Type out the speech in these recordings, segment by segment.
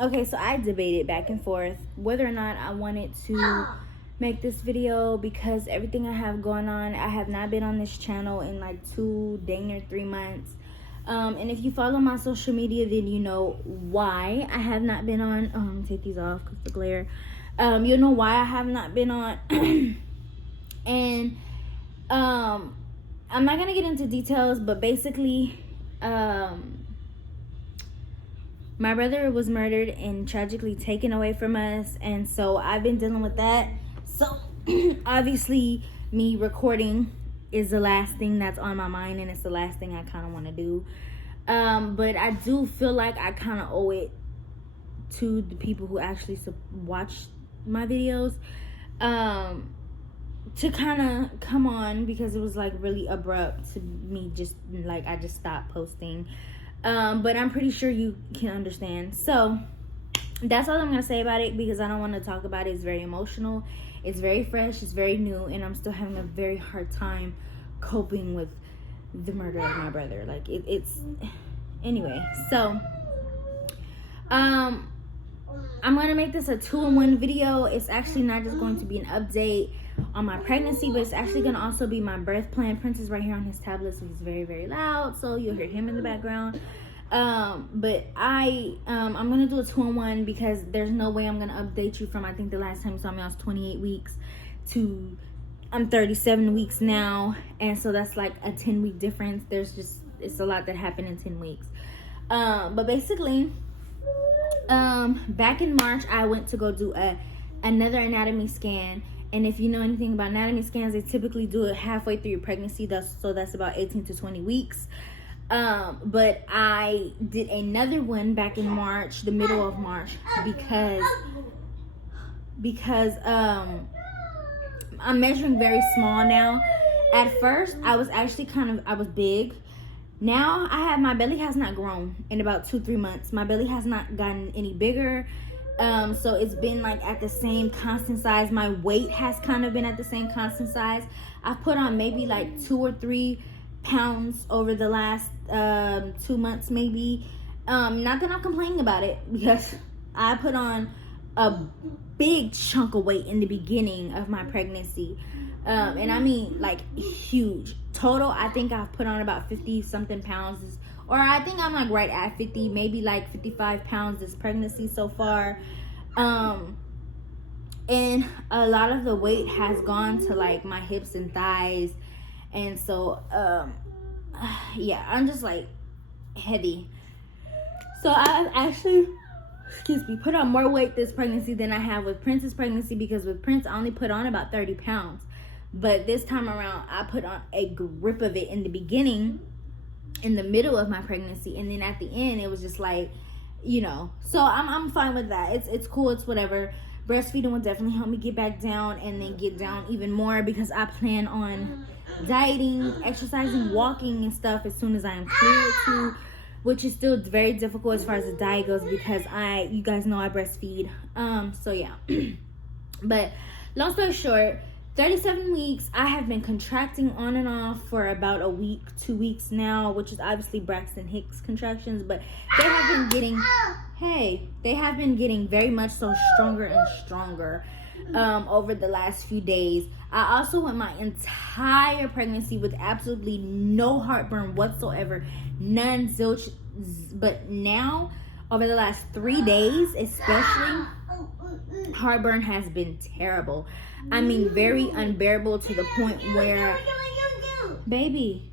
Okay, so I debated back and forth whether or not I wanted to make this video because everything I have going on, I have not been on this channel in like 2, dang near 3 months. And if you follow my social media, then you know why I have not been on. Let me take these off because the glare. You'll know why I have not been on. And I'm not gonna get into details, but basically, my brother was murdered and tragically taken away from us, and so I've been dealing with that. So obviously me recording is the last thing that's on my mind, and it's the last thing I kind of want to do. But I do feel like I kind of owe it to the people who actually watch my videos to kind of come on, because it was like really abrupt to me, just like I just stopped posting. But I'm pretty sure you can understand. So that's all I'm gonna say about it, because I don't want to talk about it. It's very emotional, it's very fresh, it's very new, and I'm still having a very hard time coping with the murder of my brother. Like it's anyway. So I'm gonna make this a 2-in-1 video. It's actually not just going to be an update on my pregnancy, but it's actually gonna also be my birth plan. Prince is right here on his tablet, so he's very, very loud, so you'll hear him in the background. But I'm gonna do a 2-in-1 because there's no way I'm gonna update you from, I think the last time you saw me I was 28 weeks to I'm 37 weeks now, and so that's like a 10-week difference. It's a lot that happened in 10 weeks. But basically, back in March I went to go do another anatomy scan. And if you know anything about anatomy scans, they typically do it halfway through your pregnancy. So that's about 18 to 20 weeks. But I did another one back in March, the middle of March, because I'm measuring very small now. At first, I was actually I was big. Now my belly has not grown in about 2-3 months. My belly has not gotten any bigger. So it's been like at the same constant size. My weight has kind of been at the same constant size. I've put on maybe like 2 or 3 pounds over the last 2 months maybe. Not that I'm complaining about it, because I put on a big chunk of weight in the beginning of my pregnancy. And I mean like huge. Total, I think I've put on about 50 something pounds, or I think I'm like right at 50, maybe like 55 pounds this pregnancy so far. And a lot of the weight has gone to like my hips and thighs. And so, yeah, I'm just like heavy. So I've actually, put on more weight this pregnancy than I have with Prince's pregnancy, because with Prince I only put on about 30 pounds. But this time around, I put on a grip of it in the beginning, in the middle of my pregnancy, and then at the end it was just like, you know. So I'm fine with that. It's cool, it's whatever. Breastfeeding will definitely help me get back down, and then get down even more, because I plan on dieting, exercising, walking and stuff as soon as I am cleared to, which is still very difficult as far as the diet goes, because you guys know I breastfeed. So yeah. But long story short, 37 weeks, I have been contracting on and off for about a week, 2 weeks now, which is obviously Braxton Hicks contractions, but they have been getting very much so stronger and stronger over the last few days. I also went my entire pregnancy with absolutely no heartburn whatsoever, none, zilch. But now, over the last 3 days especially, heartburn has been terrible. I mean, very unbearable, to the point where, baby,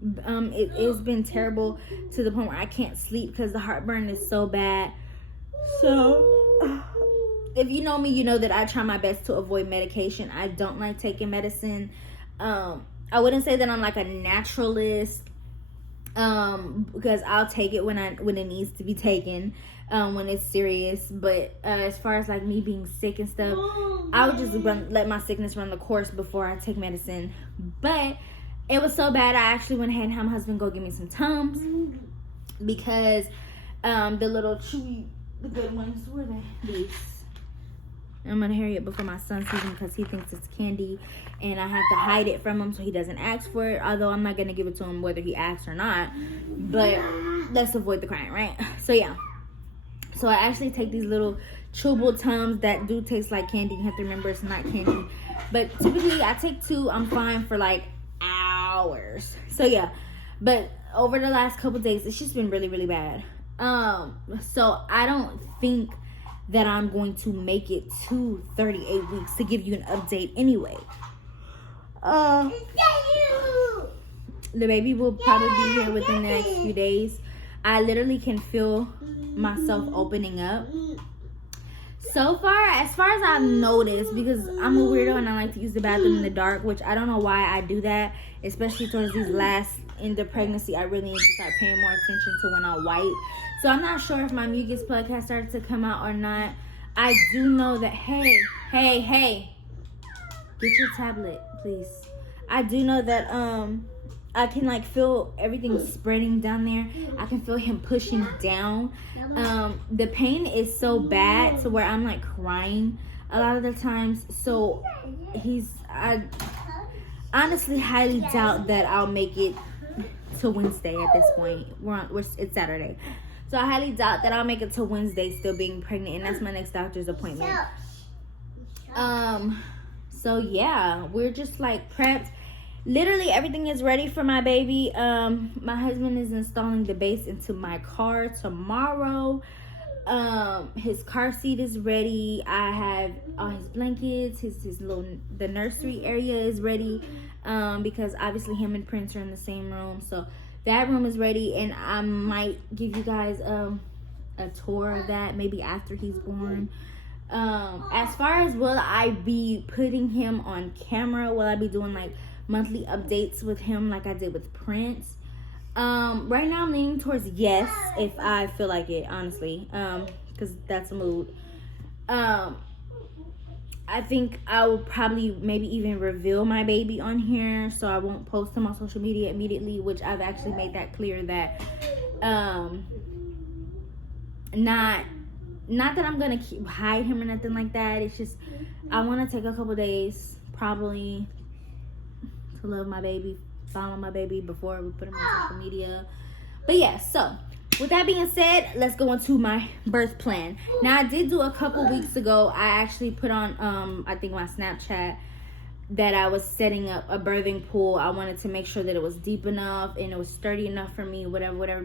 it has been terrible to the point where I can't sleep because the heartburn is so bad. So if you know me, you know that I try my best to avoid medication. I don't like taking medicine. I wouldn't say that I'm like a naturalist, because I'll take it when it needs to be taken, when it's serious. But as far as like me being sick and stuff, I would just let my sickness run the course before I take medicine. But it was so bad, I actually went ahead and had my husband go get me some Tums, because the little chewy, the good ones, where are these? I'm gonna hurry up before my son sees them, because he thinks it's candy and I have to hide it from him so he doesn't ask for it, although I'm not gonna give it to him whether he asks or not. But let's avoid the crying, right? So yeah, So I actually take these little chewable Tums that do taste like candy. You have to remember it's not candy. But typically I take 2. I'm fine for like hours. So yeah. But over the last couple days, it's just been really, really bad. So I don't think that I'm going to make it to 38 weeks to give you an update anyway. The baby will probably be here within the next few days. I literally can feel myself opening up. So far as I've noticed, because I'm a weirdo and I like to use the bathroom in the dark, which I don't know why I do that, especially towards these last in the pregnancy. I really need to start paying more attention to when I wipe. So I'm not sure if my mucus plug has started to come out or not. I do know that, hey, get your tablet, please. I do know that I can like feel everything spreading down there. I can feel him pushing down. The pain is so bad to where I'm like crying a lot of the times. So I honestly highly doubt that I'll make it to Wednesday at this point. It's Saturday. So I highly doubt that I'll make it to Wednesday still being pregnant, and that's my next doctor's appointment. So yeah, we're just like prepped. Literally everything is ready for my baby. My husband is installing the base into my car tomorrow. His car seat is ready. I have all his blankets. The nursery area is ready. Because obviously him and Prince are in the same room, so that room is ready. And I might give you guys a tour of that maybe after he's born. As far as will I be putting him on camera, will I be doing like monthly updates with him like I did with Prince? Right now I'm leaning towards yes, if I feel like it, honestly, because that's a mood. I think I will probably maybe even reveal my baby on here, so I won't post him on social media immediately, which I've actually made that clear that not that I'm gonna hide him or nothing like that. It's just I want to take a couple days probably to love my baby, follow my baby before we put him on social media. But yeah, so with that being said, let's go into my birth plan. Now, I did do a couple weeks ago, I actually put on, I think my Snapchat, that I was setting up a birthing pool. I wanted to make sure that it was deep enough and it was sturdy enough for me, whatever.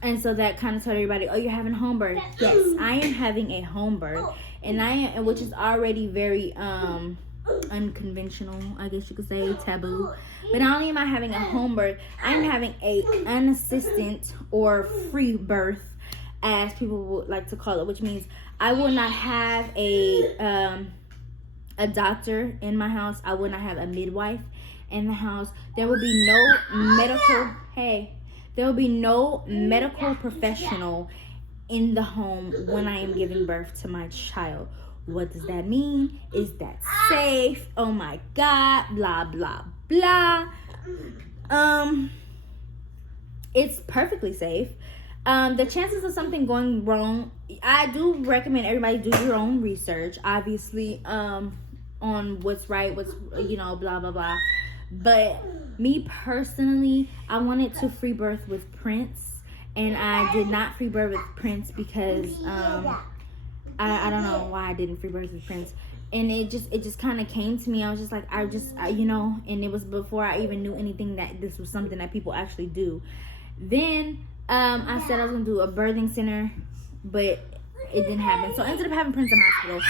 And so that kind of told everybody, oh, you're having home birth. Yes, I am having a home birth. And which is already very, unconventional, I guess you could say, taboo. But not only am I having a home birth, I'm having a unassisted or free birth, as people would like to call it, which means I will not have a doctor in my house. I will not have a midwife in the house. There will be no medical professional in the home when I am giving birth to my child. What does that mean? Is that safe? Oh my God, blah, blah, blah. It's perfectly safe. The chances of something going wrong, I do recommend everybody do your own research, obviously, on what's right, what's, blah, blah, blah. But me personally, I wanted to free birth with Prince, and I did not free birth with Prince because, I don't know why I didn't free birth with Prince. And it just kind of came to me. I was just like, and it was before I even knew anything that this was something that people actually do. Then I said I was going to do a birthing center, but it didn't happen. So I ended up having Prince in hospital,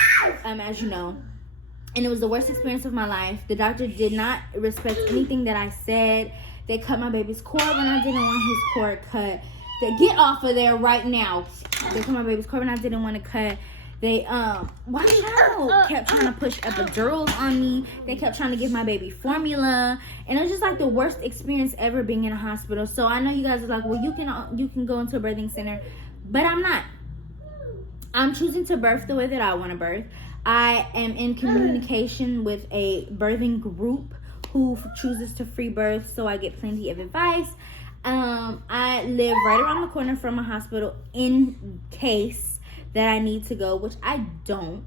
as you know. And it was the worst experience of my life. The doctor did not respect anything that I said. They cut my baby's cord when I didn't want his cord cut. Get off of there right now. They cut my baby's cord when I didn't want to cut. They kept trying to push epidurals on me. They kept trying to give my baby formula, and it was just like the worst experience ever being in a hospital. So I know you guys are like, well, you can go into a birthing center, but I'm not. I'm choosing to birth the way that I want to birth. I am in communication with a birthing group who chooses to free birth, so I get plenty of advice. I live right around the corner from a hospital in case that I need to go, which I don't.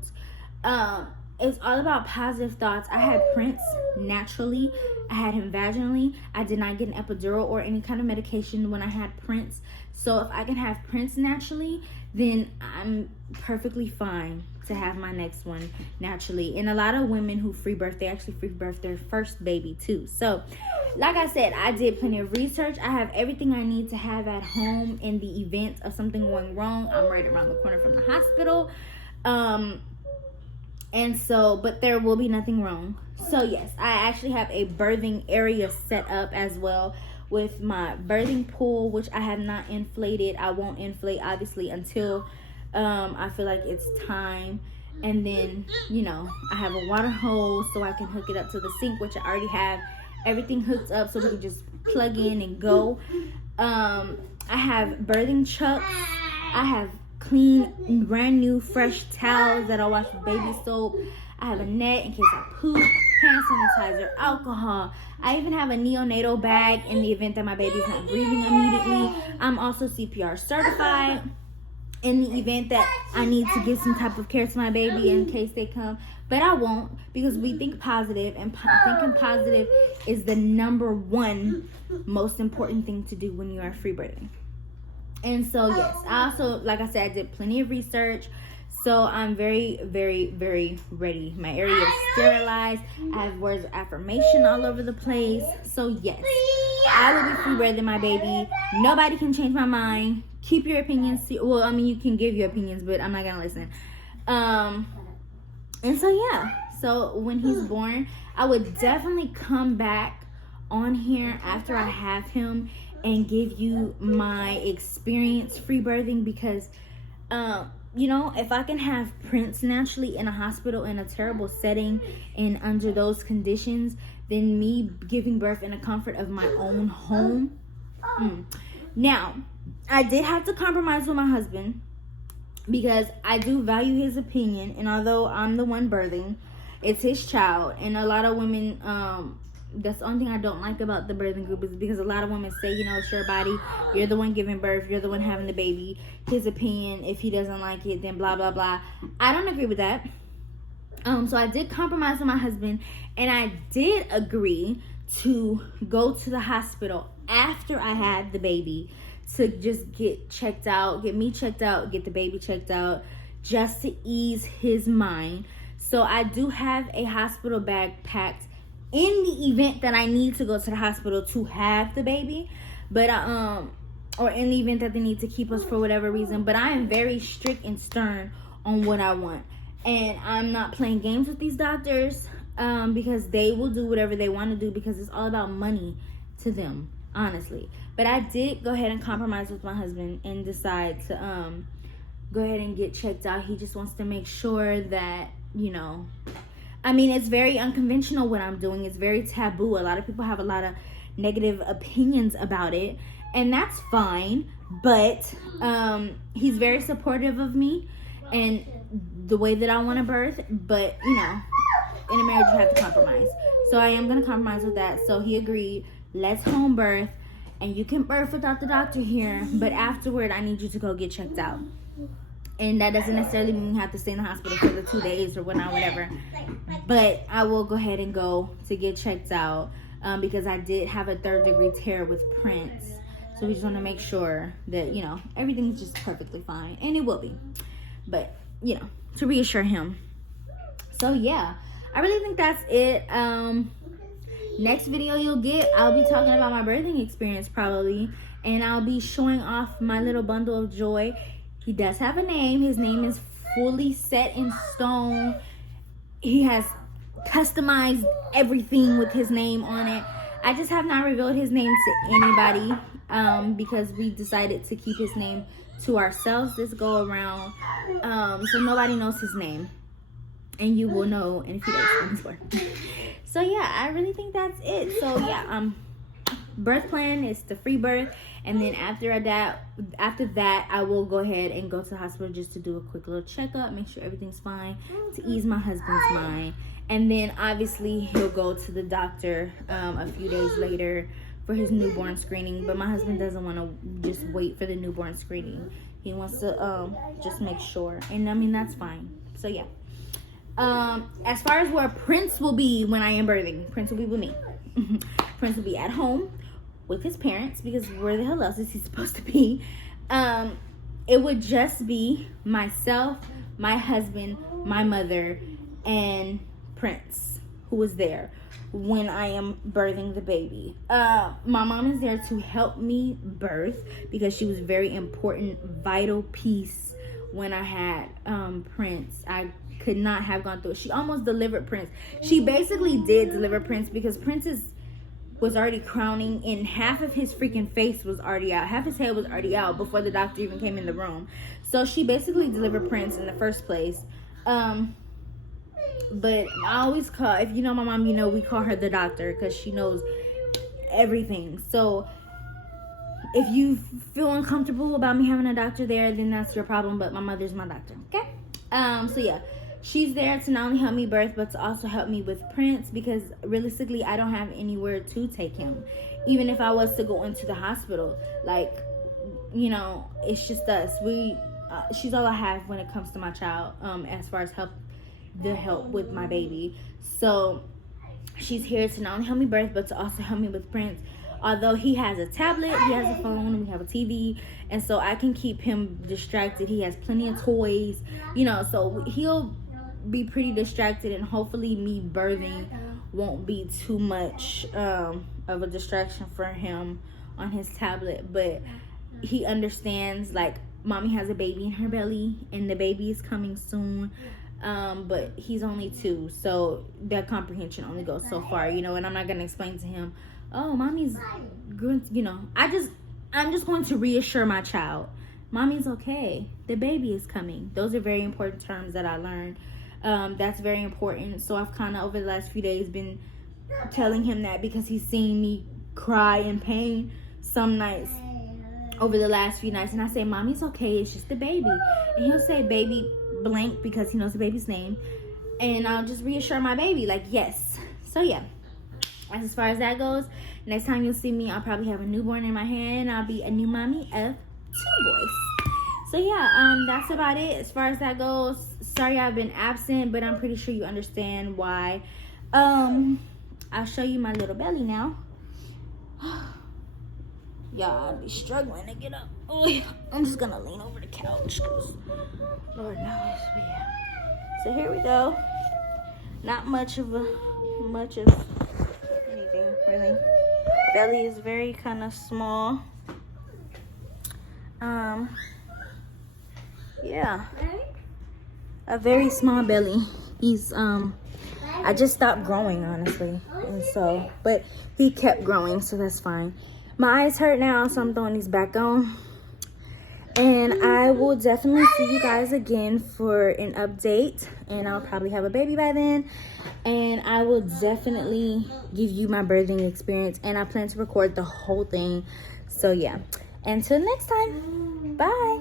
it's all about positive thoughts. I had Prince naturally. I had him vaginally. I did not get an epidural or any kind of medication when I had Prince. So if I can have Prince naturally, then I'm perfectly fine to have my next one naturally. And a lot of women who free birth, they actually free birth their first baby too. So like I said, I did plenty of research. I have everything I need to have at home in the event of something going wrong. I'm right around the corner from the hospital. And so, but there will be nothing wrong. So yes, I actually have a birthing area set up as well with my birthing pool, which I have not inflated. I won't inflate obviously until I feel like it's time. And then, you know, I have a water hose so I can hook it up to the sink, which I already have everything hooked up so we can just plug in and go. I have birthing chucks. I have clean, brand new, fresh towels that I wash with baby soap. I have a net in case I poop, hand sanitizer, alcohol. I even have a neonatal bag in the event that my baby's not breathing immediately. I'm also CPR certified in the event that I need to give some type of care to my baby in case they come. But I won't, because we think positive, and thinking positive is the number one most important thing to do when you are free birthing. And so yes, I also, like I said, I did plenty of research. So I'm very, very, very ready. My area is sterilized. I have words of affirmation all over the place. So yes, I will be free birthing my baby. Nobody can change my mind. Keep your opinions. Well, I mean, you can give your opinions, but I'm not gonna listen. And so yeah, so when he's born, I would definitely come back on here after I have him and give you my experience free birthing, because you know, if I can have Prince naturally in a hospital in a terrible setting and under those conditions, then me giving birth in the comfort of my own home. Now, I did have to compromise with my husband because I do value his opinion, and although I'm the one birthing, it's his child. And a lot of women, that's the only thing I don't like about the birthing group, is because a lot of women say, you know, it's your body, you're the one giving birth, you're the one having the baby, his opinion, if he doesn't like it, then blah blah blah. I don't agree with that. So I did compromise with my husband, and I did agree to go to the hospital after I had the baby to just get checked out, get me checked out, get the baby checked out, just to ease his mind. So I do have a hospital bag packed in the event that I need to go to the hospital to have the baby, but or in the event that they need to keep us for whatever reason. But I am very strict and stern on what I want, and I'm not playing games with these doctors, because they will do whatever they want to do, because it's all about money to them, honestly. But I did go ahead and compromise with my husband and decide to go ahead and get checked out. He just wants to make sure that, you know, I mean, it's very unconventional what I'm doing. It's very taboo. A lot of people have a lot of negative opinions about it, and that's fine. But he's very supportive of me and the way that I want to birth. But, you know, in a marriage, you have to compromise. So I am going to compromise with that. So he agreed, let's home birth, and you can birth without the doctor here. But afterward, I need you to go get checked out. And that doesn't necessarily mean you have to stay in the hospital for the 2 days or whatever. But I will go ahead and go to get checked out, because I did have a 3rd-degree tear with Prince. So we just want to make sure that, you know, everything's just perfectly fine. And it will be. But, you know, to reassure him. So, yeah. I really think that's it. Next video you'll get, I'll be talking about my birthing experience probably. And I'll be showing off my little bundle of joy. He does have a name. His name is fully set in stone. He has customized everything with his name on it. I just have not revealed his name to anybody, because we decided to keep his name to ourselves this go around. So nobody knows his name. And you will know in a few days when he's born. So yeah, I really think that's it. So yeah, birth plan is to free birth, and then after that I will go ahead and go to the hospital just to do a quick little checkup, make sure everything's fine, to ease my husband's mind. And then obviously he'll go to the doctor a few days later for his newborn screening. But my husband doesn't want to just wait for the newborn screening. He wants to just make sure, and I mean, that's fine. So yeah, As far as where Prince will be when I am birthing, Prince will be with me. Prince will be at home with his parents, because where the hell else is he supposed to be? It would just be myself, my husband, my mother, and Prince, who was there when I am birthing the baby. My mom is there to help me birth, because she was a very important, vital piece when I had Prince. I could not have gone through it. She almost delivered Prince. She basically did deliver Prince, because Prince was already crowning, and half of his freaking face was already out. Half his head was already out before the doctor even came in the room. So she basically delivered Prince in the first place. But I always call, if you know my mom, you know we call her the doctor, because she knows everything. So if you feel uncomfortable about me having a doctor there, then that's your problem, but my mother's my doctor, okay? So yeah, she's there to not only help me birth, but to also help me with Prince, because realistically, I don't have anywhere to take him. Even if I was to go into the hospital, like, you know, it's just us. She's all I have when it comes to my child, as far as help with my baby. So she's here to not only help me birth, but to also help me with Prince. Although he has a tablet, he has a phone, we have a TV, and so I can keep him distracted. He has plenty of toys, you know, so he'll be pretty distracted, and hopefully me birthing won't be too much of a distraction for him on his tablet. But he understands, like, mommy has a baby in her belly, and the baby is coming soon. But he's only 2, so that comprehension only goes so far, you know, and I'm not going to explain to him, oh, mommy's good, you know. I'm just going to reassure my child, mommy's okay, the baby is coming. Those are very important terms that I learned. That's very important. So I've kind of, over the last few days, been telling him that, because he's seen me cry in pain some nights over the last few nights, and I say, mommy's okay, it's just the baby. And he'll say baby blank, because he knows the baby's name, and I'll just reassure my baby, like, yes. So yeah, as far as that goes, next time you'll see me, I'll probably have a newborn in my hand. I'll be a new mommy of 2 boys. So yeah, that's about it as far as that goes. Sorry I've been absent, but I'm pretty sure you understand why. I'll show you my little belly now. Y'all, I'll be struggling to get up. Oh, yeah. I'm just gonna lean over the couch, because Lord knows. But yeah. So here we go. Not much of anything, really. Belly is very kind of small. Yeah. A very small belly. He's I just stopped growing, honestly. And so, but he kept growing, so that's fine. My eyes hurt now, so I'm throwing these back on. And I will definitely see you guys again for an update. And I'll probably have a baby by then. And I will definitely give you my birthing experience. And I plan to record the whole thing. So yeah. Until next time. Bye.